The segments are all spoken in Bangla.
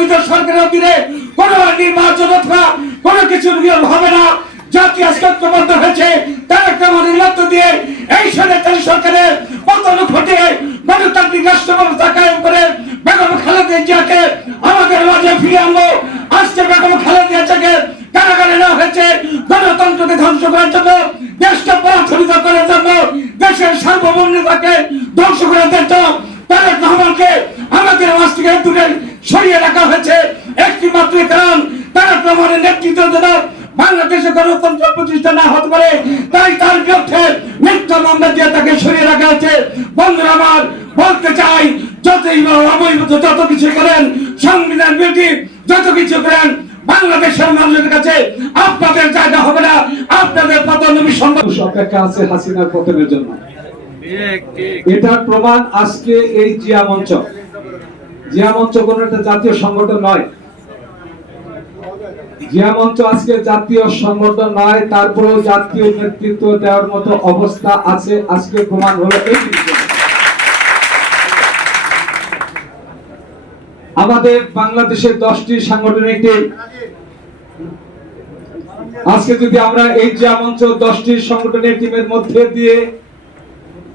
অবৈধ সরকারের অধীনে কোনো নির্বাচন অথবা কোনো কিছু নিয়ম হবে না। জাতীয় ঐক্যবদ্ধ হয়েছে তারেক রহমানের মধ্য দিয়ে এই স্বৈরাচারী সরকারের পতন ঘটিয়ে গণতান্ত্রিক রাষ্ট্র ব্যবস্থা কায়েম করে বেগম খালেদা জিয়াকে আমাদের মাঝে ফিরিয়ে আনবো। আজকে বেগম খালেদা জিয়াকে কারাগারে নেওয়া হয়েছে গণতন্ত্রকে ধ্বংস করার জন্য, দেশকে পরাধীন করার জন্য, দেশের সার্বভৌমত্বকে ধ্বংস করার জন্য তারেক রহমানকে আমাদের মাঝ থেকে দূরে সরিয়ে রাখা হয়েছে। একটি মাত্র কারণ, তারেক রহমানের নেতৃত্ব যেন বাংলাদেশে গণতন্ত্র প্রতিষ্ঠা না হতে পারে, তাই তার বিরুদ্ধে মিথ্যা মামলা দিয়ে তাকে সরিয়ে রাখা হয়েছে। বন্ধুরা আমার, বলতে চাই যতই অবৈধ যত কিছু করেন, সংবিধান বিরোধী যত কিছু করেন, বাংলাদেশের মানুষের কাছে আপনাদের জায়গা হবে না, আপনাদের পতন সম্ভব। অপেক্ষা আছে হাসিনার পতনের জন্য। এটার প্রমাণ আজকে এই জিয়া মঞ্চ। জিয়া মঞ্চ কোন একটা জাতীয় সংগঠন নয়, জিয়া মঞ্চ আজকে জাতীয় সংগঠন নয়, তারপরেও জাতীয় নেতৃত্ব দেওয়ার মতো অবস্থা আছে। আজকে প্রমাণ হলো এই। আমাদের বাংলাদেশের 10টি সাংগঠনিক টিম, আজকে যদি আমরা এই জিয়া মঞ্চ 10টি সাংগঠনিক টিমের মধ্যে দিয়ে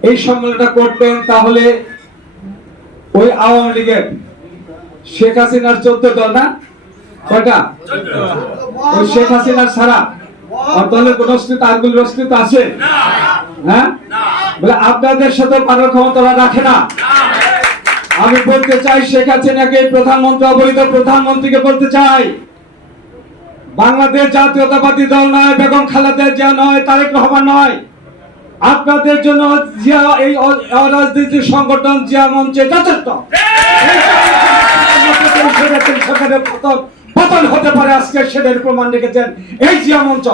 এই সম্মেলনটা করতেন, তাহলে ওই আওয়ামী লীগের শেখ হাসিনার 14 দল না, কয়টা? ওই শেখ হাসিনার ছাড়া আর দলের কোন অস্তিত্ব, আরগুলোর অস্তিত্ব আছে? হ্যাঁ, বলে আপনাদের সাথে পারার ক্ষমতা রাখে না। আমি বলতে চাই শেখ হাসিনাকে প্রধানমন্ত্রী, অবৈধ প্রধানমন্ত্রীকে বলতে চাই, বাংলাদেশ জাতীয়তাবাদী দল নয়, বেগম খালেদা জিয়া নয়, তারেক রহমান নয়, আপনাদের জন্য জিয়া এই অরাজনৈতিক সংগঠন জিয়া মঞ্চে যথেষ্ট। পতন হতে পারে আজকে, সেটার প্রমাণ রেখেছেন এই জিয়া মঞ্চ।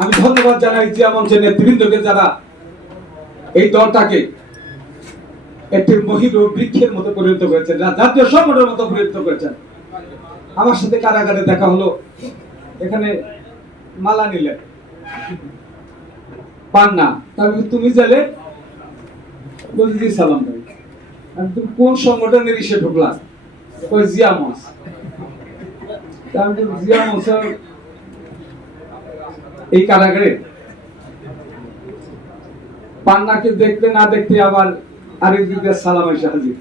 আমি ধন্যবাদ জানাই জিয়া মঞ্চের নেতৃবৃন্দকে, যারা এই দলটাকে একটি মহিলা বৃক্ষের মতো পরিণত করেছেন, জাতীয় সংগঠনের মতো পরিণত করেছেন। আমার সাথে কারাগারে দেখা হলো, এখানে মালা নিলেন, পান না, তাহলে তুমি গেলে বলছি সালাম ভাই, আমি তুমি কোন সংগঠনের এসে ঢুকলা? জিয়া মঞ্চ। জিয়া মঞ্চ এই কারাগারে পান্নাকে দেখতে না দেখতে আবার আরেক দিকে সালাম এসে হাজির,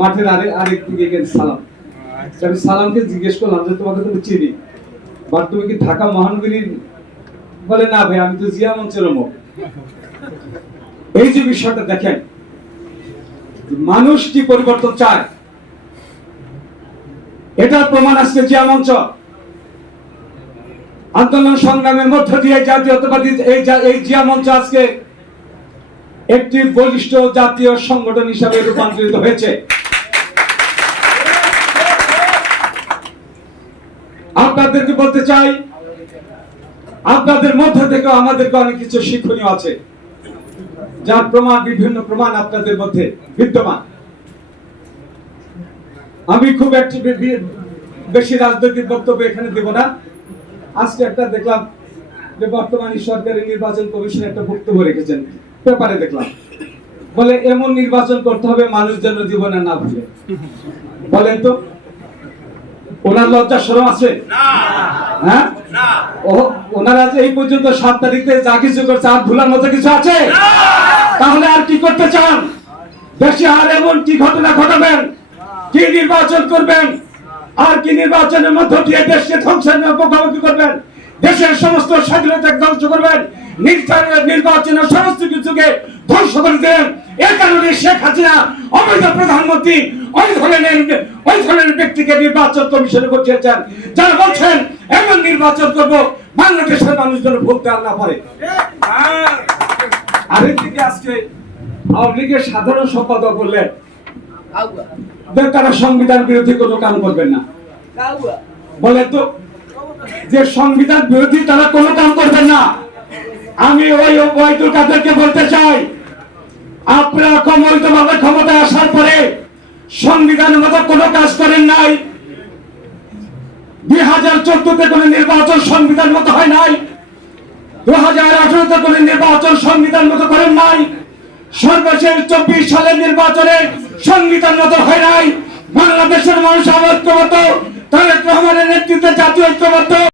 মাঠের আরেক দিকে সালাম। আমি সালামকে জিজ্ঞেস করলাম যে তোমাকে তুমি চিনি, বাট তুমি কি ঢাকা মহানগরীর? বলে না ভাই, আমি তো জিয়া মঞ্চের লোক। এই যে বিষয়টা দেখেন, মানুষ কি পরিবর্তন চায়, এটার প্রমাণ আজকে জিয়া মঞ্চ। আন্দোলন সংগ্রামের মধ্য দিয়ে জাতীয়তাবাদী এই জিয়া মঞ্চ আজকে একটি বলিষ্ঠ জাতীয় সংগঠন হিসাবে রূপান্তরিত হয়েছে। আপনাদেরকে বলতে চাই, আপনাদের মধ্য থেকে আমাদেরকে অনেক কিছু শিক্ষণীয় আছে, যার প্রমাণ, বিভিন্ন প্রমাণ আপনাদের মধ্যে বিদ্যমান। আমি খুব একটি বেশি রাজনৈতিক বক্তব্য এখানে দেব না। আজকে একটা দেখলাম যে বর্তমানে সরকারি নির্বাচন কমিশন একটা বক্তব্য রেখেছেন, পেপারে দেখলাম, বলে এমন নির্বাচন করতে হবে মানুষ যেন জীবনে না ভুলে। বলেন তো, ওনার লজ্জা শরম আছে? হ্যাঁ, ওনারা যে এই পর্যন্ত 7 তারিখে যা কিছু করছে, আর ভুলার মতো কিছু আছে? তাহলে আর কি করতে চান? দেশে আর এমন কি ঘটনা ঘটাবেন, কি নির্বাচন করবেন, আর কি নির্বাচনের মধ্য দিয়ে দেশকে ধ্বংসের মুখোমুখি করবেন, দেশের সমস্ত স্বাধীনতা ধ্বংস করবেন, নির্বাচনের সমস্ত কিছুকে ধ্বংস করে দেন। এর কারণে শেখ হাসিনা অবৈধ প্রধানমন্ত্রী ওই ধরনের ব্যক্তিকে নির্বাচন কমিশনে বসিয়েছেন, যারা বলছেন এমন নির্বাচন করব বাংলাদেশের মানুষ যেন ভুলতে আর না পারে। আরেকদিকে আজকে আওয়ামী লীগের সাধারণ সম্পাদক বললেন তারা সংবিধান বিরোধী কোনো কাম করবেন না। বলে তো যে সংবিধান বিরোধী তারা কোনো কাম করবেন না। আমি ওই ওবায়দুল কাদেরকে বলতে চাই, আপনারা অবৈধভাবে ক্ষমতায় আসার পরে সংবিধানের মতো কোনো কাজ করেন নাই। 2014-তে কোনো নির্বাচন সংবিধান মতো হয় নাই, 2018-তে কোনো নির্বাচন সংবিধান মতো করেন নাই, সর্বশেষ 24 সালের নির্বাচনে সংবিধান মতো হয় নাই, বাংলাদেশের মানুষ ঐক্যবদ্ধ, তারেক রহমানের নেতৃত্বে জাতীয় ঐক্যবদ্ধ।